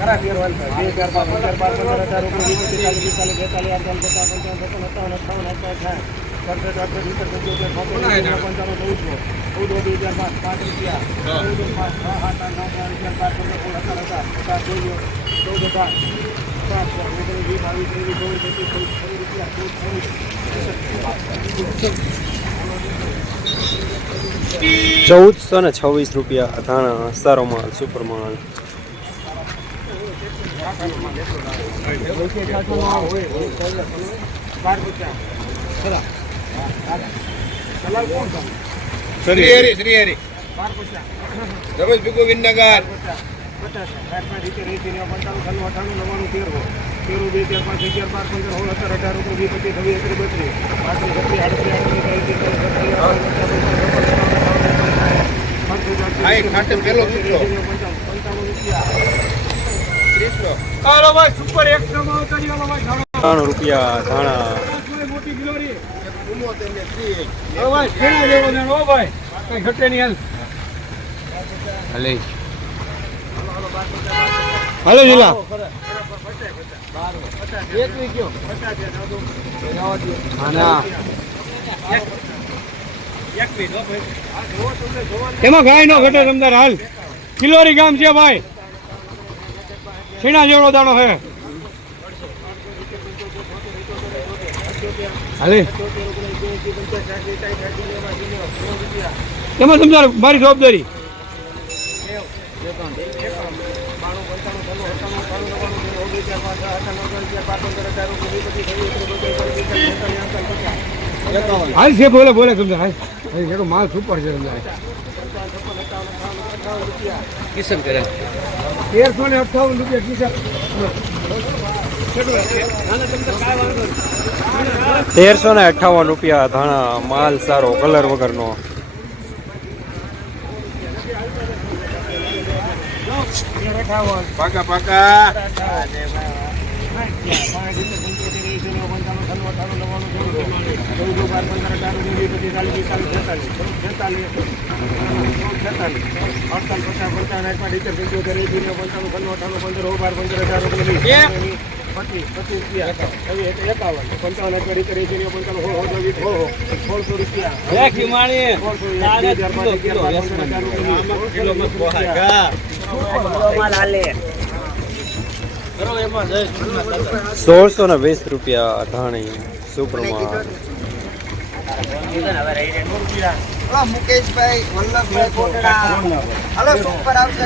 ખરા તેર વાળતા. બે, ચાર, પાંચ, પંદર, બાર, પંદર, અઢાર, ઓગણીસ, વીસ, એકવીસ, બાવીસ, બેતાલીસ, તેતાલીસ, અડતાલીસ, પચાસ, પંચાવન, છપ્પન, સત્તાવન, અઠ્ઠાવન, અઠ્ઠાવન, સાઠ, સડસઠ, અડસઠ, સિત્તેર, પંચોતેર, છોતેર, પંચાણું, ચૌદસો. ચૌદ, બે હજાર પાંચ, પાંચ રૂપિયા. ચૌદસો ને છવ્વીસ રૂપિયા અથાણા સારો માલ સુપર માલ શ્રી હરી શ્રી હરી. રમેશ ભીખુ વિનગર પચાસ. સાઠ, સિત્તેર, એંસી, નેવું, પંચાણું, છન્નું, અઠ્ઠાણું, નવ્વાણું, તેરવું. તેરું, બે, ચાર, પાંચ, અગિયાર, બાર, પંદર, સોળ, સત્તર, અઢાર, ઓગણીસ, વીસ, પચીસ, છવ્વીસ, એકત્રીસ, બત્રીસ, પાંત્રીસ, છત્રીસ, આડત્રીસ, રૂપિયા રૂપિયા ધાણા મોટી ગિલોરી ભાઈ ઘટે નહીં હાલ. હલે જિલ્લા એમાં ગાય નો ઘટે તમતાર હાલ. કિલોરી ગામ છે ભાઈ. છીણા જેવડો દાણો હે? હાલે. એમાં સમજાર મારી જવાબદારી. હાલ છે બોલે બોલે તમને હાલ એનો માલ સુપર છે તમને કિસમ કરે તેરસો ને અઠાવન રૂપિયા કિસમ તેરસો ને અઠાવન રૂપિયા ધાણા માલ સારો કલર વગરનો. પાકા પાકા. સોળસો રૂપિયા સોળસો ને વીસ રૂપિયા. ધાણી સુપર માલ hello Mukeshbhai Vallabhbhai Kotda hello super આવશે ધાણા હા. ખરા ચાર પાંચ છ સાત ને પછી રૂપિયા તેરસો વીસ મુકેશભાઈ પાંત્રીસ હલો સુપર આવશે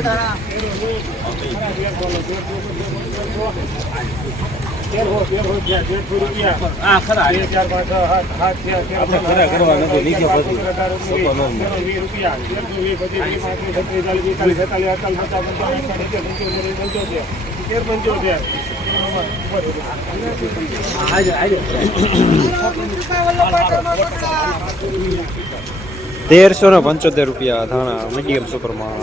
તેરસો ને પંચોતેર રૂપિયા ધાણા મીડિયમ સુપર માલ